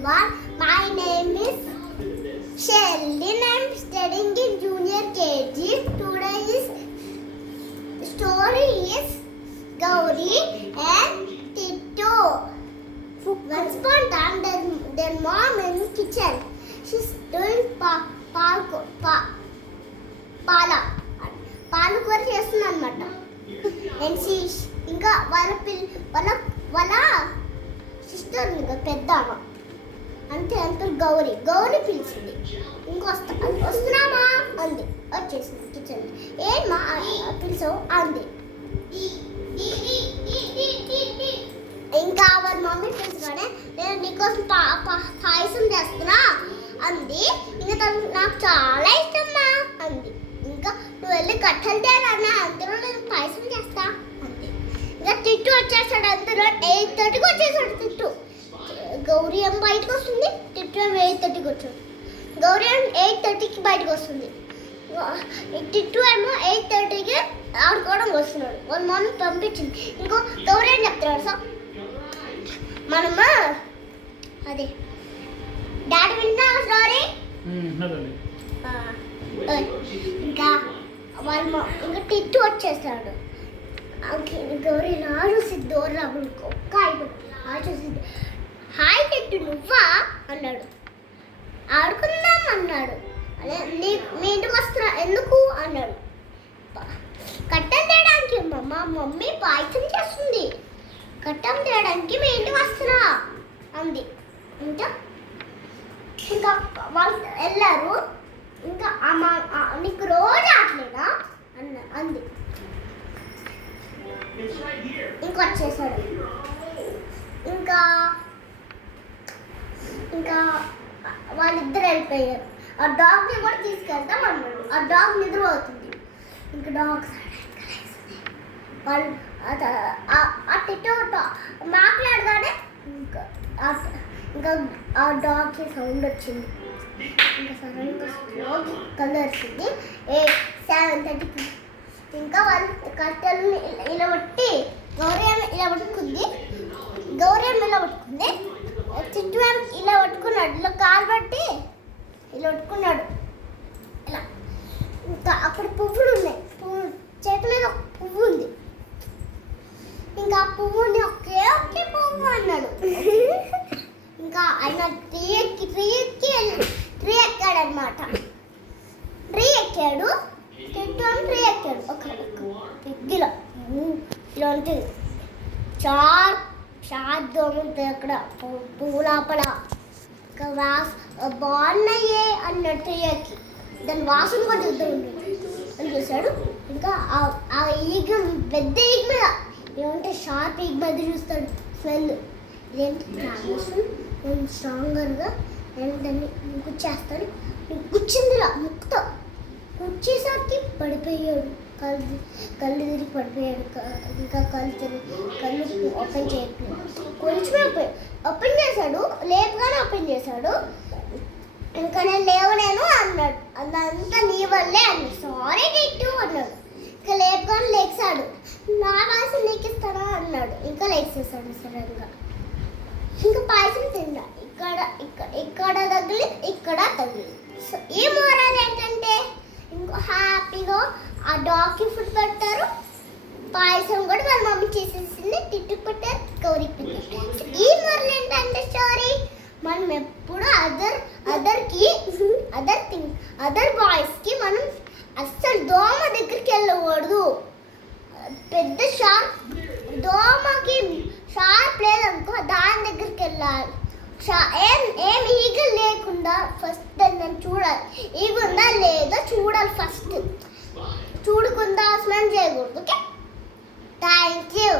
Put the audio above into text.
everyone. My name is Shelly and I am studying in junior KG. Today's story is Gauri and Tito. Once upon a time, their mom in the kitchen. She's doing పాలకూర చేస్తుంది అనమాట. And ఇంకా వాళ్ళ sister ఉంది కదా పెద్ద అమ్మ అంతే గౌరీ పిలిచింది. వస్తున్నామా అంది. వచ్చేసింది కిచెన్. ఏమా పిలిచావు అంది. ఇంకా వాళ్ళ మమ్మీ పిలిచగానే నేను నీకోసం పాయసం చేస్తున్నా అంది. ఇంకా తను నాకు చాలా ఇష్టమ్మా అంది. ఇంకా నువ్వు వెళ్ళి కట్టెలు తేరా అందరూ నేను పాయసం చేస్తా అంది. ఇంకా తిట్టు వచ్చేసాడు. అందరూ 8:30కి వచ్చేసాడు తిట్టు. గౌరీ ఏమో బయటకు వస్తుంది, తిట్టు ఏమో 8:30కి వచ్చాడు. గౌరీ ఏమో 8:30కి బయటకు వస్తుంది. తిట్టు ఏమో 8:30కి ఆడుకోవడానికి వస్తున్నాడు. వాళ్ళ మమ్మీ పంపించింది. ఇంకో గౌరీ అని చెప్తున్నాడు. సో మనము అదే డాడీ వింటున్నా స్టోరీ. ఇంకా ఇంకా తిట్టు వచ్చేస్తాడు. గౌరీ చూసిద్ది డోర్ ఒక్క చూసిద్ది. హాయ్ తిట్టు నువ్వా అన్నాడు. ఆడుకుందాం అన్నాడు. అదే మీ ఇంటికి వస్తున్నా ఎందుకు అన్నాడు. కట్టెలు తేయడానికి మా మమ్మీ పాయసం చేస్తుంది, కట్టం తేయడానికి మీ ఇంటికి వస్తున్నా అంది. ఇంకా వాళ్ళు వెళ్ళారు. ఇంకా నీకు రోజు ఆటలేదా అంది. ఇంకొచ్చేసాడు. ఇంకా వాళ్ళిద్దరు వెళ్ళిపోయారు. ఆ డాగ్ని కూడా తీసుకెళ్తాం అన్నాడు. ఆ డాగ్ నిద్రపోతుంది. ఇంకా డాగ్ వాళ్ళు అటు మాట్లాడగానే ఇంకా ఆ డాగ్కి సౌండ్ వచ్చింది. ఇంకా సడన్గా కళ్ళు వచ్చింది. 7:30కి ఇంకా వాళ్ళు కట్టెలు ఇలా పట్టి గౌరీ ఇలా పట్టుకుంది. చిట్టు ఇలా పట్టుకున్నాడు. ఇలా కాలు పట్టి ఇలా పట్టుకున్నాడు. ఇలా ఇంకా అక్కడ పువ్వులు ఉన్నాయి. చేతి మీద ఒక పువ్వు ఉంది. ఇంకా ఆ పువ్వుని ఒకే పువ్వు అన్నాడు. ఇంకా ఆయన ట్రీ ఎక్కాడనమాట. ట్రీ ఎక్కాడు. ట్రీ ఎక్కాడు. ఒక ఎగ్గిలో ఇలా ఉంటుంది. చాలా దోమ ఉంటుంది అక్కడ పువ్వు లోపల. బాగున్నాయే అన్నట్టు ట్రీ ఎక్కి దాని వాసన కూడా చూస్తూ ఉంటుంది అని చూశాడు. ఇంకా ఆ ఈగ పెద్ద ఈగ మీద ఏమంటే షార్ప్ ఈగ మీద చూస్తాడు. స్మెల్ ఇదేంటి నేను స్ట్రాంగర్గా నేను దాన్ని గుచ్చేస్తాను. గుచ్చిందిలా ముక్కుతో గుచ్చేసరికి పడిపోయాడు. కళ్ళు తిరిగి పడిపోయాడు. ఇంకా కళ్ళు ఓపెన్ చేయట్లేదు. కొంచెమే ఓపెన్ చేశాడు. లేపుగానే ఓపెన్ చేశాడు. ఇంకా నేను లేవలేను అన్నాడు. అదంతా నీ వల్లే అన్నాడు. సారీ టిట్టు అన్నాడు. ఇంకా లేపుగానే లేచాడు. నా పాయసం నీకు ఇస్తారా అన్నాడు. ఇంకా లేచేసాడు సడన్గా. ఇంకా పాయసం తిండా. ఇక్కడ తగిలి ఇక్కడ తగిలి. సో ఈ మోరల్ ఏంటంటే ఇంకో హ్యాపీగా ఆ డాగ్కి ఫుడ్ పెట్టారు. పాయసం కూడా వాళ్ళ మమ్మీ చేసేసింది. తిట్టు పెట్టారు, గౌరీ పెట్టారు. సో ఈ మోరల్ ఏంటంటే స్టోరీ మనం ఎప్పుడు అదర్ బాయ్స్కి మనం అస్సలు దోమ దగ్గరికి వెళ్ళకూడదు. పెద్ద దోమకి షార్ప్ లేదనుకో దాని దగ్గరికి వెళ్ళాలి. ఏం ఈగలు లేకుండా ఫస్ట్ దాన్ని చూడాలి. ఈగ ఉందా లేదా చూడాలి ఫస్ట్. చూడకుండా స్మెల్ చేయకూడదు. Okay, thank you.